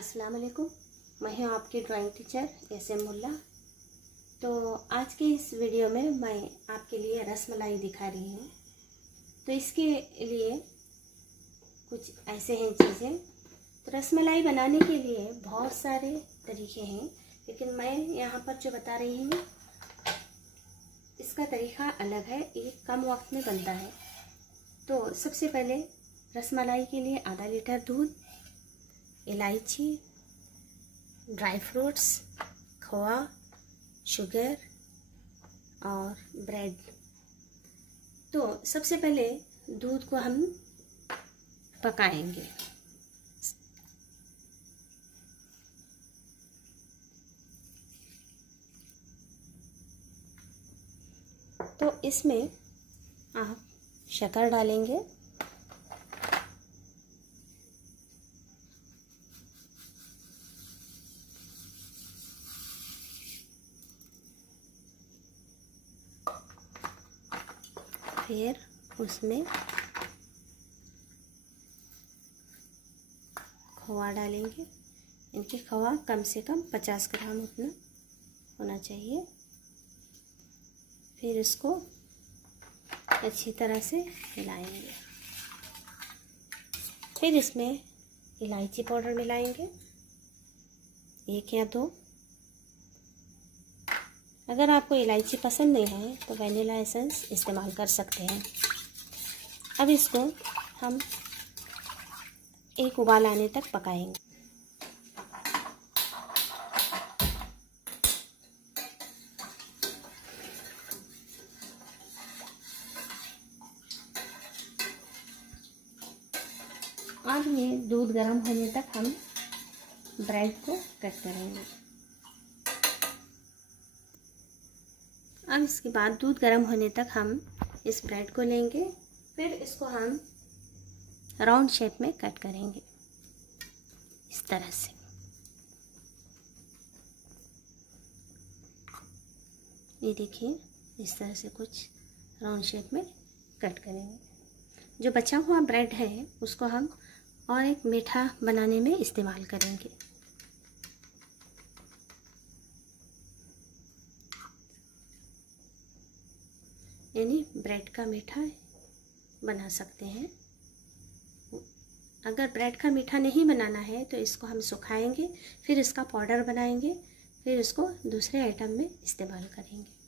अस्सलाम वालेकुम। मैं हूँ आपकी ड्राइंग टीचर SM मुल्ला। तो आज के इस वीडियो में मैं आपके लिए रसमलाई दिखा रही हूँ। तो इसके लिए कुछ ऐसे हैं चीज़ें। तो रसमलाई बनाने के लिए बहुत सारे तरीके हैं, लेकिन मैं यहाँ पर जो बता रही हूँ इसका तरीका अलग है, ये कम वक्त में बनता है। तो सबसे पहले रसमलाई के लिए आधा लीटर दूध, इलायची, ड्राई फ्रूट्स, खोआ, शुगर और ब्रेड। तो सबसे पहले दूध को हम पकाएंगे। तो इसमें आप शक्कर डालेंगे, फिर उसमें खोआ डालेंगे। इनकी खोआ कम से कम 50 ग्राम उतना होना चाहिए। फिर इसको अच्छी तरह से हिलाएंगे। फिर इसमें इलायची पाउडर मिलाएंगे, 1 या 2। अगर आपको इलायची पसंद नहीं है तो वैनिला एसेंस इस्तेमाल कर सकते हैं। अब इसको हम एक उबाल आने तक पकाएंगे। अब ये दूध गर्म होने तक हम ब्रेड को कट करेंगे। अब इसके बाद दूध गर्म होने तक हम इस ब्रेड को लेंगे, फिर इसको हम राउंड शेप में कट करेंगे इस तरह से। ये देखिए, इस तरह से कुछ राउंड शेप में कट करेंगे। जो बचा हुआ ब्रेड है उसको हम और एक मीठा बनाने में इस्तेमाल करेंगे। यानी ब्रेड का मीठा बना सकते हैं। अगर ब्रेड का मीठा नहीं बनाना है तो इसको हम सुखाएंगे, फिर इसका पाउडर बनाएंगे, फिर इसको दूसरे आइटम में इस्तेमाल करेंगे।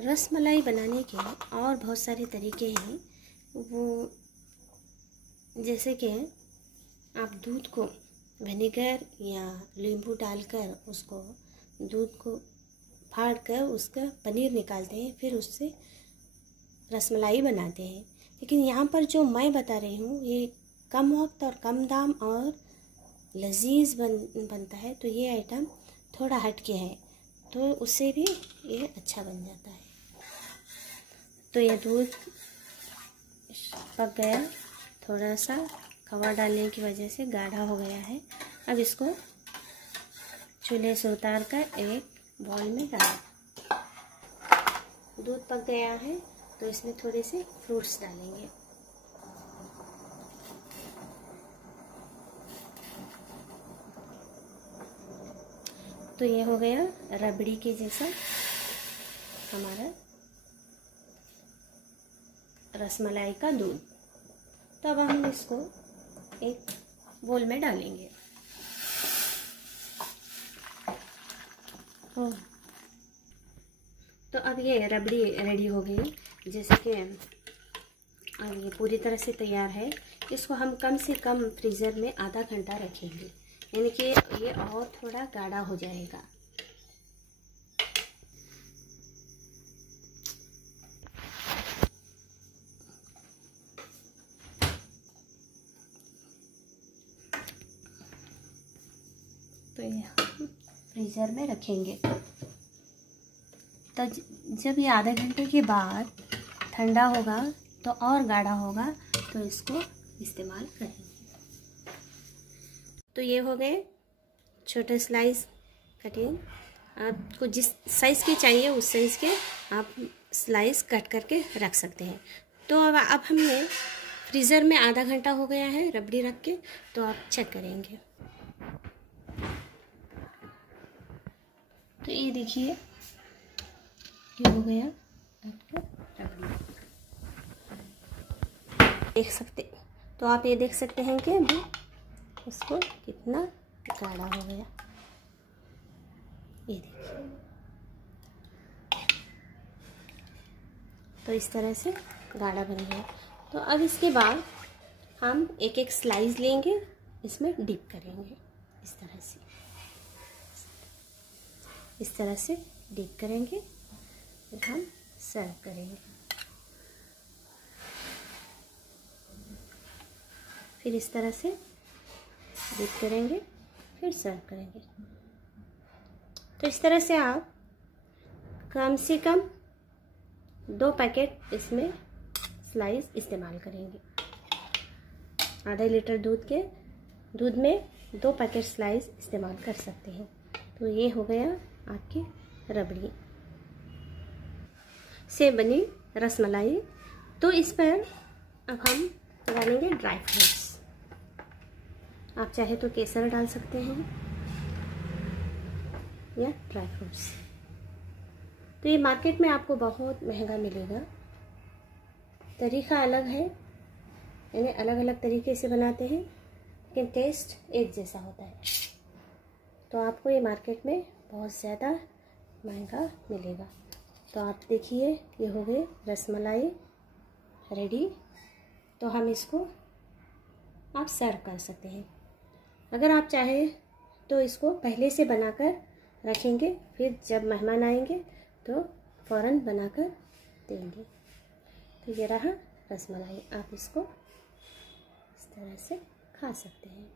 रसमलाई बनाने के और बहुत सारे तरीके हैं। वो जैसे कि आप दूध को विनेगर या नींबू डालकर उसको दूध को फाड़ कर उसका पनीर निकालते हैं, फिर उससे रसमलाई बनाते हैं। लेकिन यहाँ पर जो मैं बता रही हूँ ये कम वक्त और कम दाम और लजीज बनता है। तो ये आइटम थोड़ा हटके है, तो उससे भी ये अच्छा बन जाता है। तो ये दूध पक गया, थोड़ा सा खोआ डालने की वजह से गाढ़ा हो गया है। अब इसको चूल्हे से उतार कर एक बाउल में डालें। दूध पक गया है तो इसमें थोड़े से फ्रूट्स डालेंगे। तो ये हो गया रबड़ी के जैसा हमारा रसमलाई का दूध। तो अब हम इसको एक बोल में डालेंगे। तो अब ये रबड़ी रेडी हो गई। जैसे कि अब ये पूरी तरह से तैयार है। इसको हम कम से कम फ्रीज़र में आधा घंटा रखेंगे, यानी कि ये और थोड़ा गाढ़ा हो जाएगा। तो ये हम फ्रीज़र में रखेंगे। तो जब ये आधे घंटे के बाद ठंडा होगा तो और गाढ़ा होगा, तो इसको इस्तेमाल करेंगे। तो ये हो गए छोटे स्लाइस कटिंग। आपको जिस साइज़ के चाहिए उस साइज़ के आप स्लाइस कट करके रख सकते हैं। तो अब हमने फ्रीज़र में आधा घंटा हो गया है रबड़ी रख के, तो आप चेक करेंगे। तो ये देखिए ये हो गया आपका रबड़ी। देख सकते, तो आप ये देख सकते हैं कि अभी इसको कितना गाढ़ा हो गया। ये देखिए, तो इस तरह से गाढ़ा बन गया। तो अब इसके बाद हम एक एक स्लाइस लेंगे, इसमें डिप करेंगे। इस तरह से डिप करेंगे, फिर हम सर्व करेंगे। फिर इस तरह से डिप करेंगे, फिर सर्व करेंगे। तो इस तरह से आप कम से कम 2 पैकेट इसमें स्लाइस इस्तेमाल करेंगे। आधा लीटर दूध में 2 पैकेट स्लाइस इस्तेमाल कर सकते हैं। तो ये हो गया आपकी रबड़ी से बनी रसमलाई। तो इस पर अब हम डालेंगे ड्राई फ्रूट्स। आप चाहे तो केसर डाल सकते हैं या ड्राई फ्रूट्स। तो ये मार्केट में आपको बहुत महंगा मिलेगा। तरीका अलग है, यानी अलग अलग तरीके से बनाते हैं, लेकिन टेस्ट एक जैसा होता है। तो आपको ये मार्केट में बहुत ज़्यादा महंगा मिलेगा। तो आप देखिए ये हो गए रसमलाई रेडी। तो हम इसको आप सर्व कर सकते हैं। अगर आप चाहें तो इसको पहले से बनाकर रखेंगे, फिर जब मेहमान आएंगे तो फ़ौरन बनाकर देंगे। तो ये रहा रसमलाई, आप इसको इस तरह से खा सकते हैं।